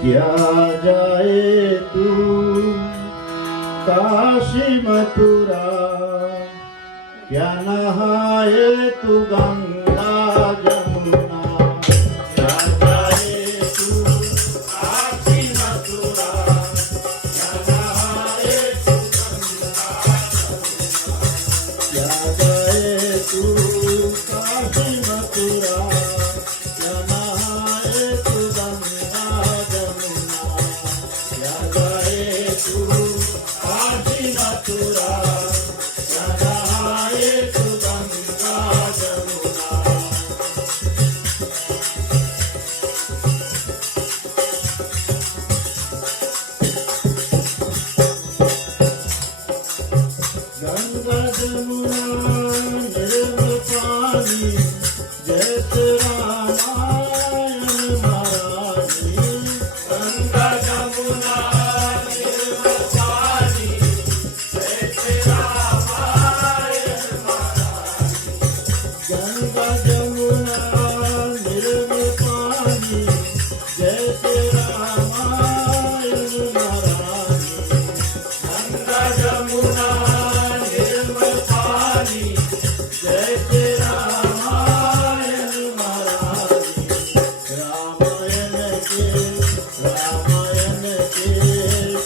क्या जाए तू काशी मथुरा, क्या नहाए तू गंगा जमुना, क्या जाए तू काशी मथुरा, क्या नहाए तू गंगा जमुना, क्या जाए तू काशी मथुरा, क्या नहाए तू गंगा जमुना, क्या जाए तू काशी मथुरा, क्या नहाए तू गंगा जमुना। गंगा जमुना निर्मल पानी, जैसे रामायण महारानी। गंगा जमुना निर्मल पानी, जैसे रामायण महारानी। गंगा जमुना निर्मल पानी, जैसे रामायण महारानी। गंगा जमुना निर्मल पानी, जैसे रामायण महारानी। रामायण के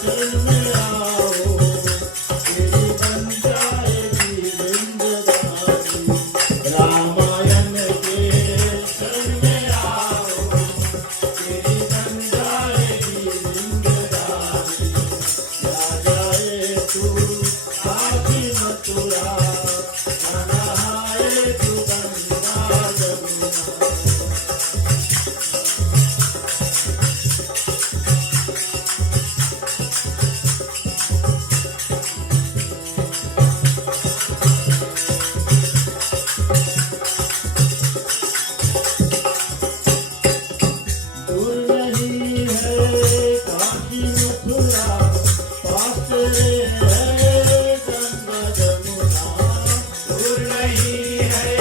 चल में आओ, तेरी बन जाएगी जिंदगानी। रामायण के चल में आओ, तेरी बन जाएगी जिंदगानी। क्या जाए तू काशी मथुरा, क्या नहाए तू गंगा जमुना। दूर नहीं है काशी मथुरा, पास तेरे है गंगा जमुना। दूर नहीं है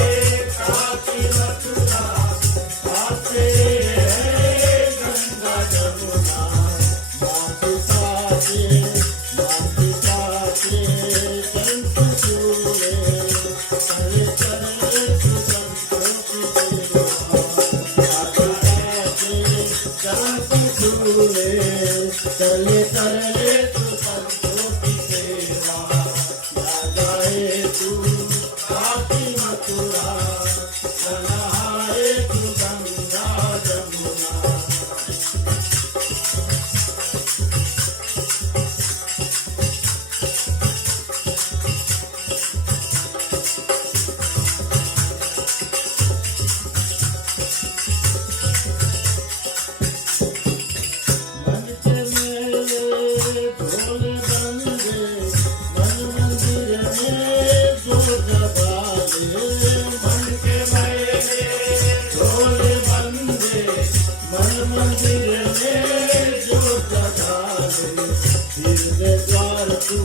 काशी मथुरा, पास तेरे है गंगा जमुना। माँ पिता के चल तू झूले, चले चले तू संतोषी तेरा। चले चले तू संतोषी सेवा। क्या जाए तू काशी मथुरा, क्या नहाए तू गंगा जमुना। मन के मेले ढोल बंदे, मन मंदिर में जो जगाले। मन के मेले ढोल बंदे, मन मंदिर में जो जगाले। हृदय द्वार तू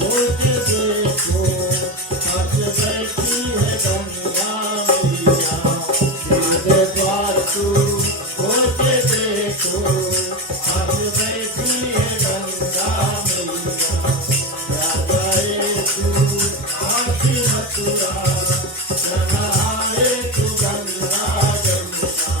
खोल के देखो, आज बैठी है गंगा मैया। हृदय द्वार तू खोल के देखो, आज बैठी है गंगा मैया। क्या जाए तू काशी मथुरा, क्या नहाए तू गंगा जमुना।